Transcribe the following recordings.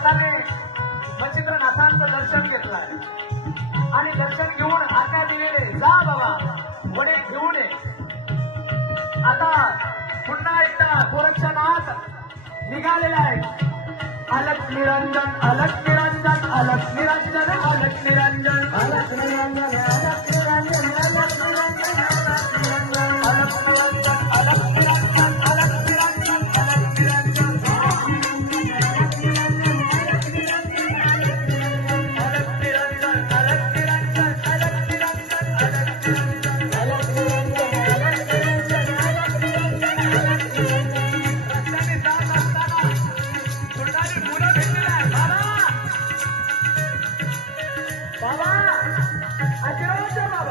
नाथाने मच्छिंद्रनाथांचं दर्शन घेतलं आणि दर्शन घेऊन आज्ञा दिलेले जा बाबा वडे घेऊन ये. आता पुन्हा एकदा गोरक्षनाथ निघालेला आहे. अलग निरंजन अलग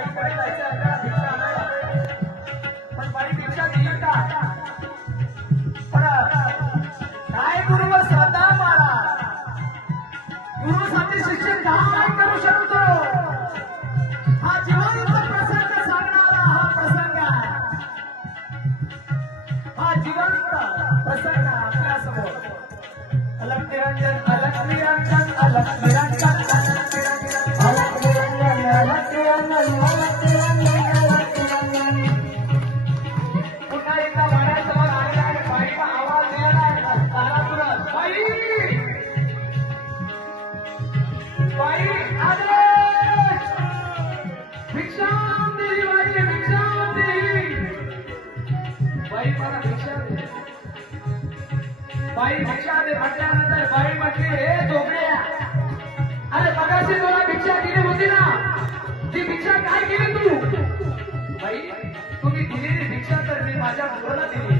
Gracias. बाई भिक्षा दे म्हटल्यानंतर बाई म्हटली हे झोपड्या अरे मगाशी तुला भिक्षा दिली. होती ना ती भिक्षा काय केली तू बाई तुम्ही दिलेली भिक्षा तर मी माझ्या मुलाला दिली.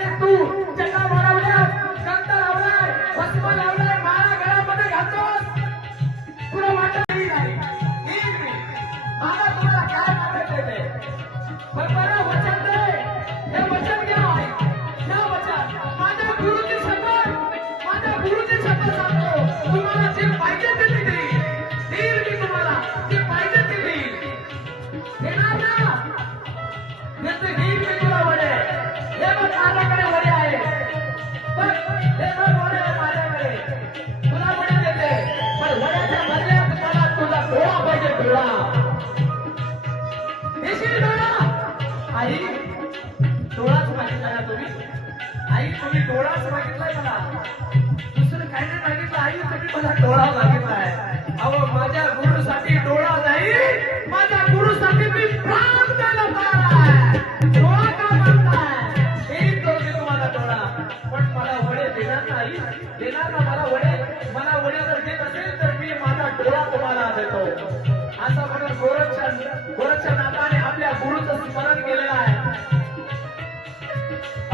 কিন্তু आई डोळाच मागितला. तुम्ही आई तुम्ही डोळाच मागितलाय मला दुसरं काय नाही मागितलं. आई तुम्ही मला डोळा मागितलाय अहो माझ्या गुरुसाठी डोळा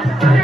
Thank you.